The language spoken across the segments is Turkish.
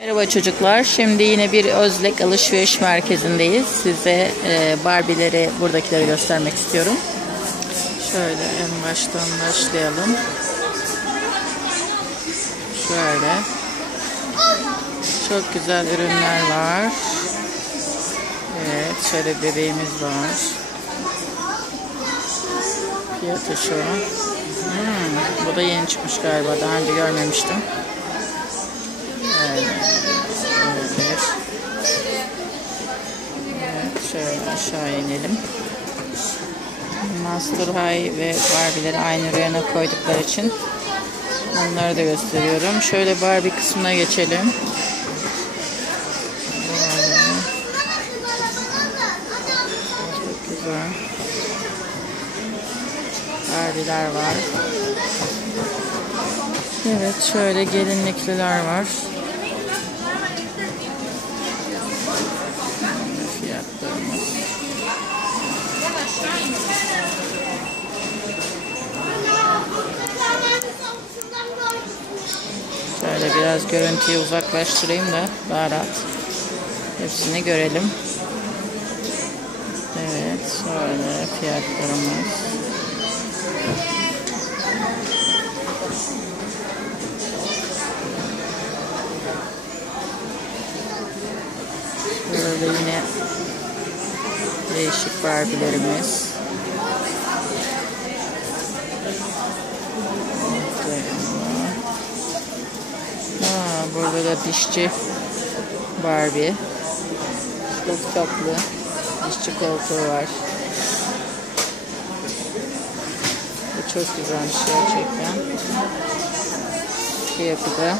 Merhaba çocuklar. Şimdi yine bir Özlek alışveriş merkezindeyiz. Size Barbie'leri, buradakileri göstermek istiyorum. Şöyle en baştan başlayalım. Şöyle. Çok güzel ürünler var. Evet, şöyle bebeğimiz var. Fiyatı şu. Bu da yeni çıkmış galiba. Daha önce görmemiştim. Evet, şöyle aşağı inelim. Monster High ve Barbie'leri aynı reyona koydukları için onları da gösteriyorum. Şöyle Barbie kısmına geçelim. Çok güzel. Barbie'ler var. Evet, şöyle gelinlikliler var. Fiyatlarımız. Şöyle biraz görüntüyü uzaklaştırayım da daha rahat hepsini görelim. Evet, şöyle fiyatlarımız. Böyle yine değişik Barbie'lerimiz. Burada da dişçi Barbie. Çok tatlı. Dişçi koltuğu var. Bu çok güzelmiş gerçekten. Fiyatı da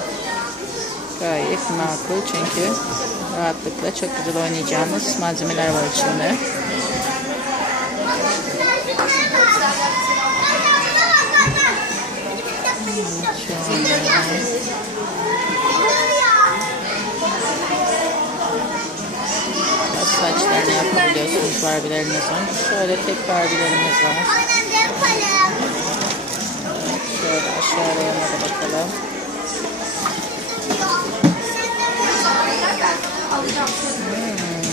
gayet makul çünkü rahatlıkla çok güzel oynayacağımız malzemeler var içinde. Saçlarını yapabiliyorsunuz Barbie'lerinizin. Şöyle tek Barbie'lerimiz var. Evet, şöyle aşağıya da bakalım.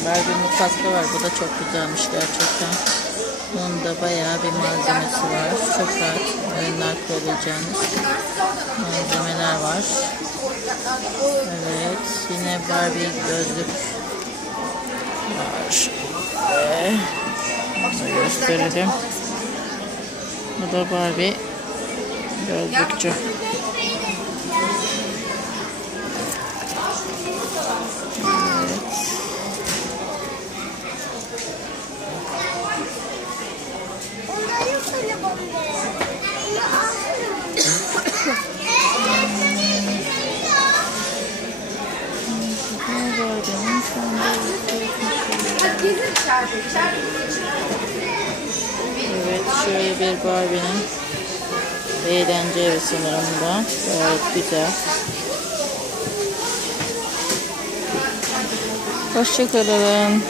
Barbie mutfakta var. Bu da çok güzelmiş gerçekten. Bunda bayağı bir malzemesi var. Çok rahat oyunlar koyacağınız malzemeler var. Evet, yine Barbie gözlük var. Bunu gösterelim. Bu da Barbie gözlükçü. Evet, şöyle bir Barbie'nin eğlence evi sanırım da. Gayet güzel. Hoşça kalın.